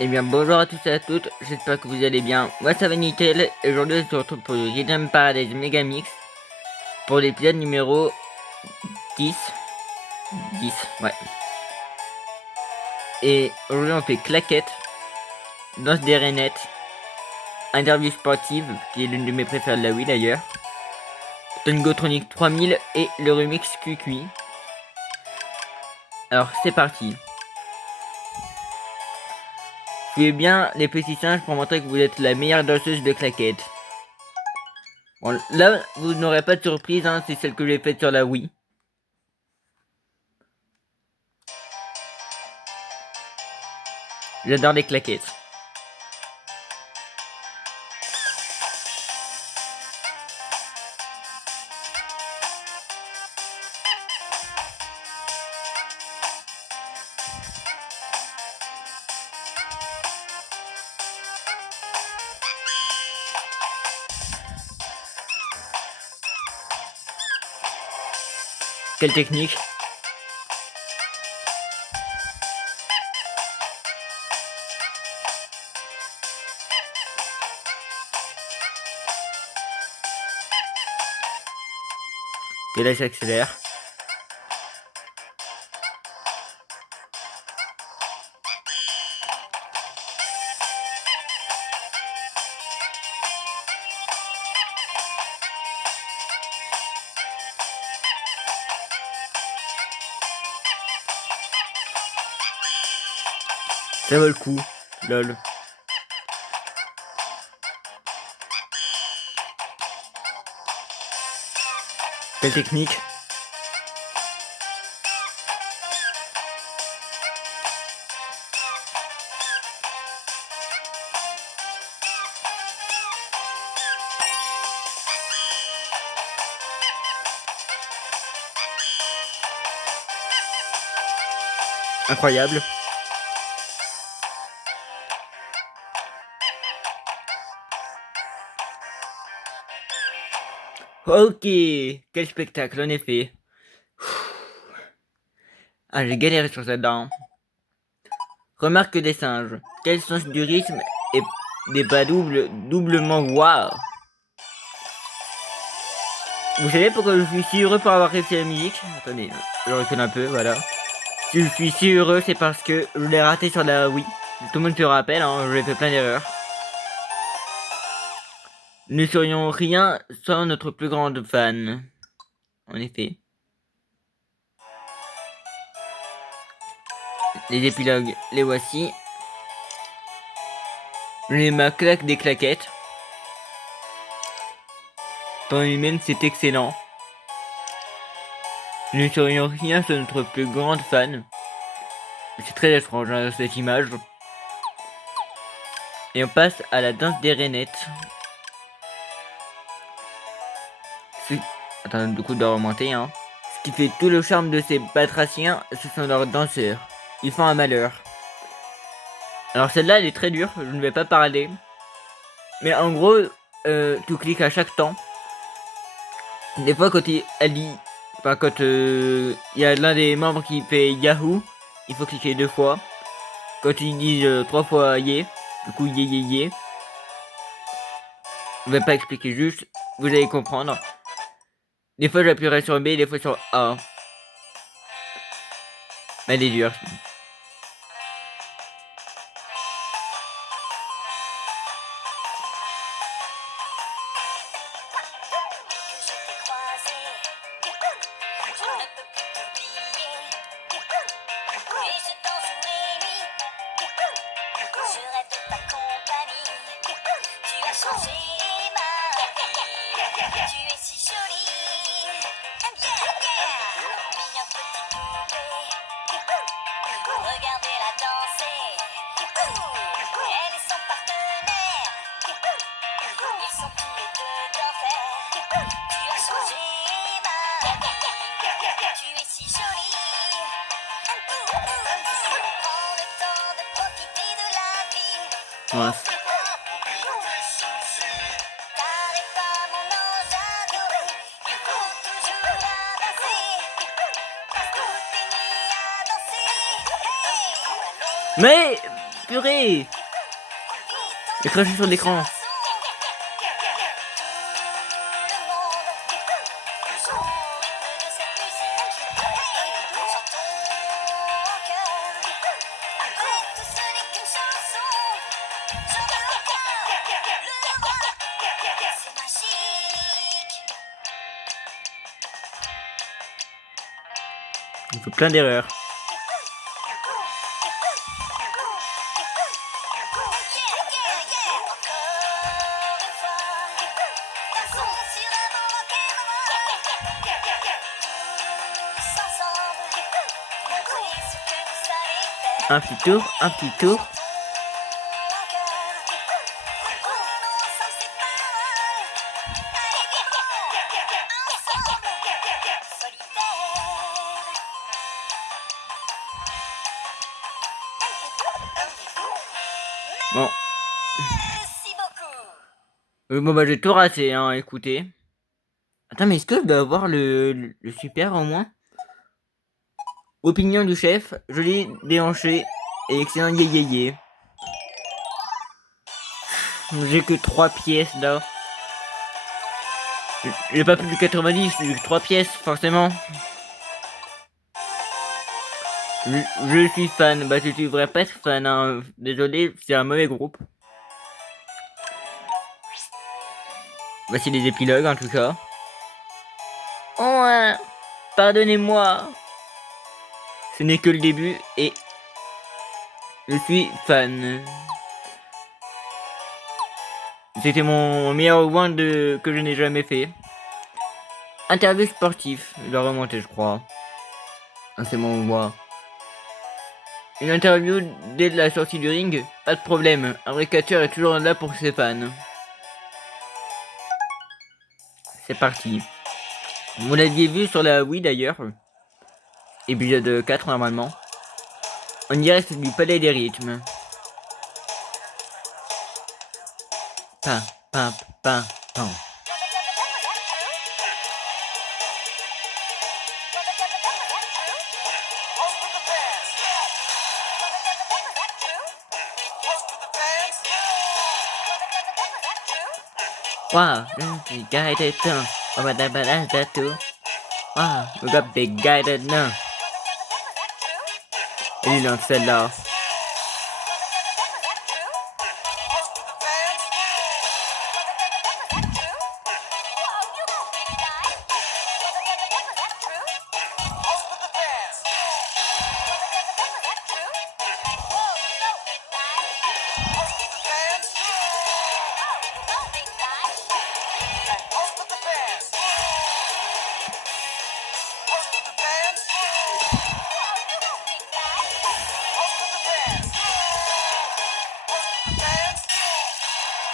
Eh bien bonjour à tous et à toutes, j'espère que vous allez bien. Moi ça va nickel, et aujourd'hui on se retrouve pour le Rhythm Paradise Megamix pour l'épisode numéro 10. 10, ouais. Et aujourd'hui on fait claquette, danse des rainettes, interview sportive, qui est l'une de mes préférées de la Wii d'ailleurs, Tangotronic 3000 et le remix QQ. Alors c'est parti. Suivez bien les petits singes pour montrer que vous êtes la meilleure danseuse de claquettes. Bon, là, vous n'aurez pas de surprise, hein, c'est celle que j'ai faite sur la Wii. J'adore les claquettes. Quelle technique! Et là j'accélère. Ça vaut le coup, lol. Quelle technique! Incroyable. Ok, quel spectacle en effet. Ah, j'ai galéré sur cette dent. Remarque des singes. Quel sens du rythme et des pas doublement waouh. Vous savez pourquoi je suis si heureux pour avoir réussi la musique? Attendez, je recule un peu, voilà. Si je suis si heureux, c'est parce que je l'ai raté sur la Wii. Tout le monde se rappelle, hein, j'ai fait plein d'erreurs. Nous serions rien sans notre plus grande fan. En effet. Les épilogues, les voici. Les mains claquent des claquettes. Dans lui-même, c'est excellent. Nous ne serions rien sans notre plus grande fan. C'est très étrange, hein, cette image. Et on passe à la danse des rainettes. Attends, du coup, de remonter, hein. Ce qui fait tout le charme de ces batraciens, ce sont leurs danseurs. Ils font un malheur. Alors celle-là, elle est très dure, je ne vais pas parler. Mais en gros, tu cliques à chaque temps. Des fois, quand elle dit... Enfin, quand il y a l'un des membres qui fait Yahoo, il faut cliquer 2 fois. Quand ils disent 3 fois yeah, du coup yeah yeah yeah. Je vais pas expliquer, juste, vous allez comprendre. Des fois j'appuierai sur B, des fois sur A. Mais elle est dure. Regardez-la danser. Elle et son partenaire. Ils sont tous les deux d'enfer. Tu as changé ma vie. Tu es si jolie. Prends le temps de profiter de la vie. Ouais. T'arrêtes pas mon ange adoré. Il faut toujours la danser. Passe toutes tes nuits à danser. Hey, allons Mais purée, j'ai craché sur l'écran. Il fait plein d'erreurs. Un petit tour, un petit tour. Bon. Merci beaucoup. Bon bah j'ai tout raté, hein, écoutez. Attends, mais est-ce que je dois avoir le super au moins? Opinion du chef, joli déhanché et excellent yé yé yé. J'ai que 3 pièces là. J'ai pas plus de 90, j'ai que 3 pièces forcément. Je suis fan, bah tu devrais pas être fan, hein. Désolé, c'est un mauvais groupe. Voici les épilogues en tout cas. Oh, pardonnez-moi. Ce n'est que le début et je suis fan. C'était mon meilleur one que je n'ai jamais fait. Interview sportif, je dois remonter je crois. Ah, c'est mon voix. Une interview dès la sortie du ring, pas de problème. Un vrai catcheur est toujours là pour ses fans. C'est parti. Vous l'aviez vu sur la Wii d'ailleurs. Épisode 4 normalement. On dirait que c'est du palais des rythmes. Pam, pam, pam, pam. Wow, the guy that done. Oh, but that too. Wow, we got big guy that know. Il lance celle-là.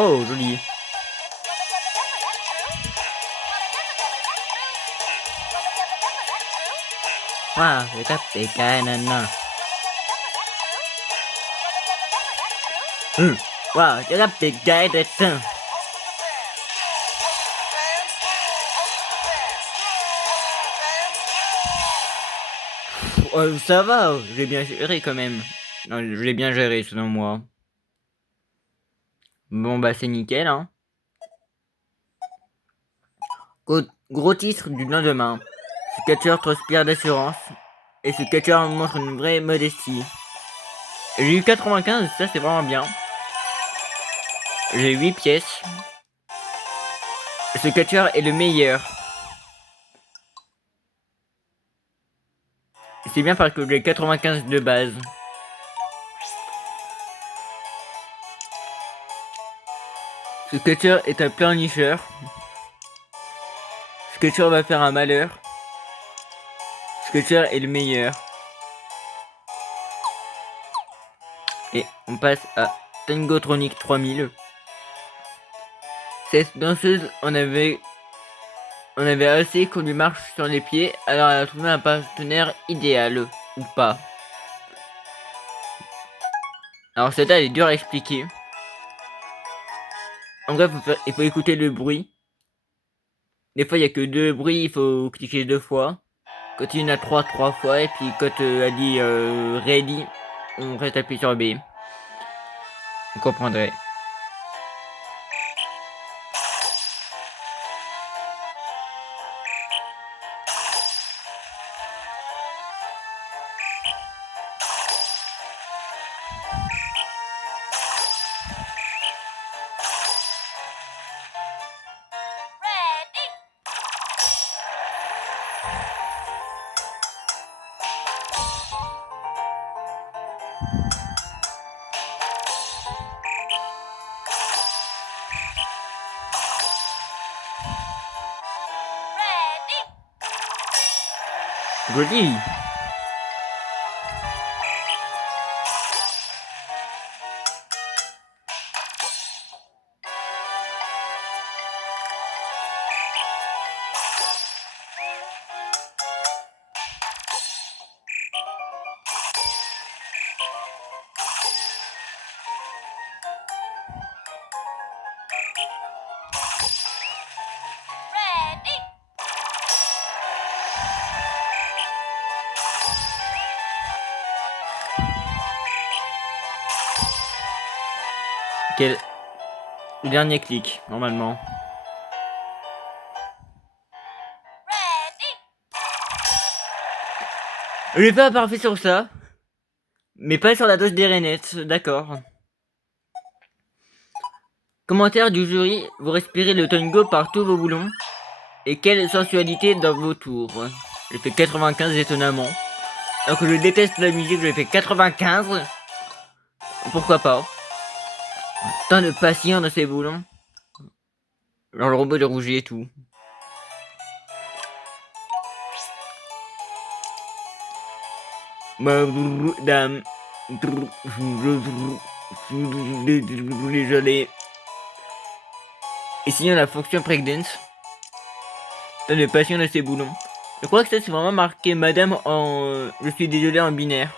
Oh, joli. Wow, we got big guy that know. Wow, you got big guy that know. Oh, ça va, j'ai bien géré quand même. Non, je l'ai bien géré selon moi. Bon bah c'est nickel hein. Gros titre du lendemain. Ce catcheur transpire d'assurance. Et ce catcheur montre une vraie modestie. J'ai eu 95, ça c'est vraiment bien. J'ai 8 pièces. Ce catcheur est le meilleur. C'est bien parce que j'ai 95 de base. Ce catcheur est un pleurnicheur. Ce catcheur va faire un malheur. Ce catcheur est le meilleur. Et on passe à Tangotronic 3000. Cette danseuse, on avait assez qu'on lui marche sur les pieds, alors elle a trouvé un partenaire idéal, ou pas. Alors celle-là elle est dure à expliquer. En vrai, il faut écouter le bruit. Des fois, il n'y a que 2 bruits, il faut cliquer 2 fois. Quand il y en a 3 fois, et puis quand elle dit ready, on reste appuyé sur B. Vous comprendrez. Ready. Ready. Joli. Ready. Quel... Le dernier clic, normalement. Ready. Je l'ai pas parfait sur ça. Mais pas sur la dose des rainettes, d'accord. Commentaire du jury, vous respirez le tango par tous vos boulons. Et quelle sensualité dans vos tours. J'ai fait 95 étonnamment. Alors que je déteste la musique, j'ai fait 95. Pourquoi pas. Tant de patience dans ces boulons. Genre le robot de Rouget et tout. Madame. Désolé. Et sinon la fonction breakdance. Tant de patience dans ces boulons. Je crois que ça c'est vraiment marqué madame en... je suis désolé en binaire.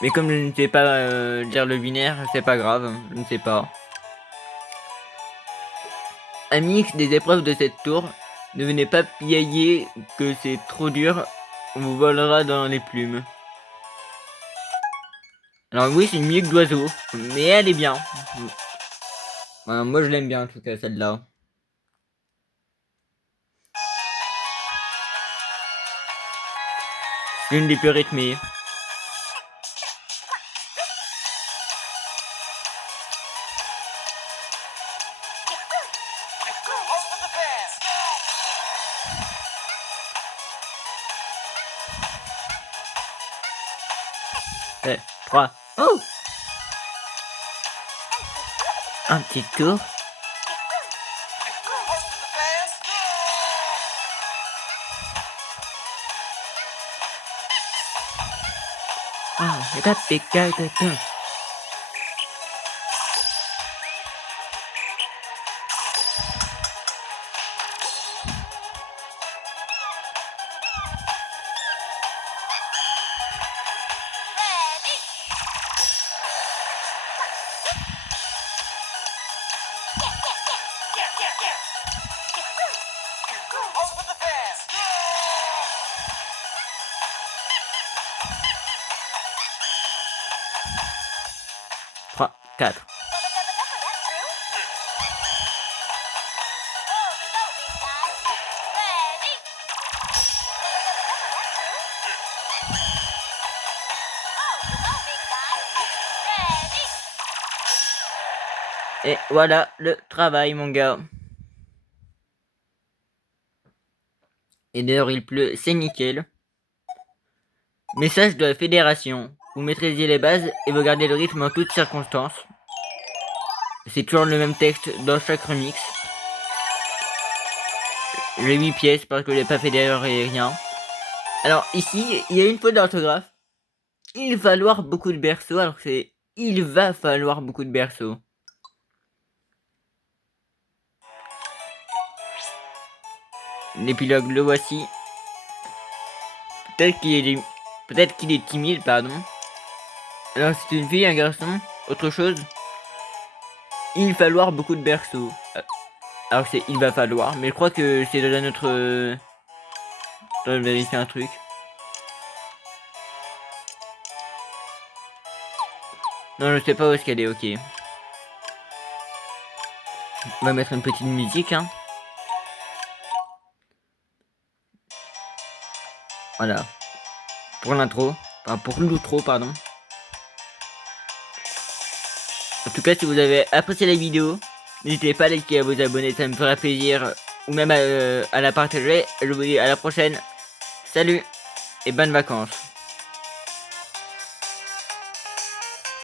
Mais comme je ne sais pas dire le binaire, c'est pas grave, je ne sais pas. Amix des épreuves de cette tour, ne venez pas piailler que c'est trop dur, on vous volera dans les plumes. Alors oui, c'est une musique d'oiseau, mais elle est bien. Enfin, moi je l'aime bien en tout cas celle-là. C'est une des plus rythmées. Eh, 3. Oh! Un petit tour. Ah, je tape des quelques temps. Over the fence. 3, 4. Et voilà le travail, mon gars. Et d'ailleurs, il pleut, c'est nickel. Message de la fédération. Vous maîtrisez les bases et vous gardez le rythme en toutes circonstances. C'est toujours le même texte dans chaque remix. J'ai 8 pièces parce que j'ai pas fait d'erreur et rien. Alors ici, il y a une faute d'orthographe. Il va falloir beaucoup de berceaux, alors que c'est il va falloir beaucoup de berceaux. L'épilogue, le voici. Peut-être qu'il est timide, pardon. Alors c'est une fille, un garçon, autre chose. Il va falloir beaucoup de berceaux. Alors c'est il va falloir, mais je crois que c'est dans notre... Je dois vérifier un truc. Non, je sais pas où est-ce qu'elle est, ok. On va mettre une petite musique, hein. Voilà. Pour l'intro. Enfin, pour l'outro, pardon. En tout cas, si vous avez apprécié la vidéo, n'hésitez pas à liker et à vous abonner, ça me fera plaisir. Ou même à la partager. Je vous dis à la prochaine. Salut et bonnes vacances.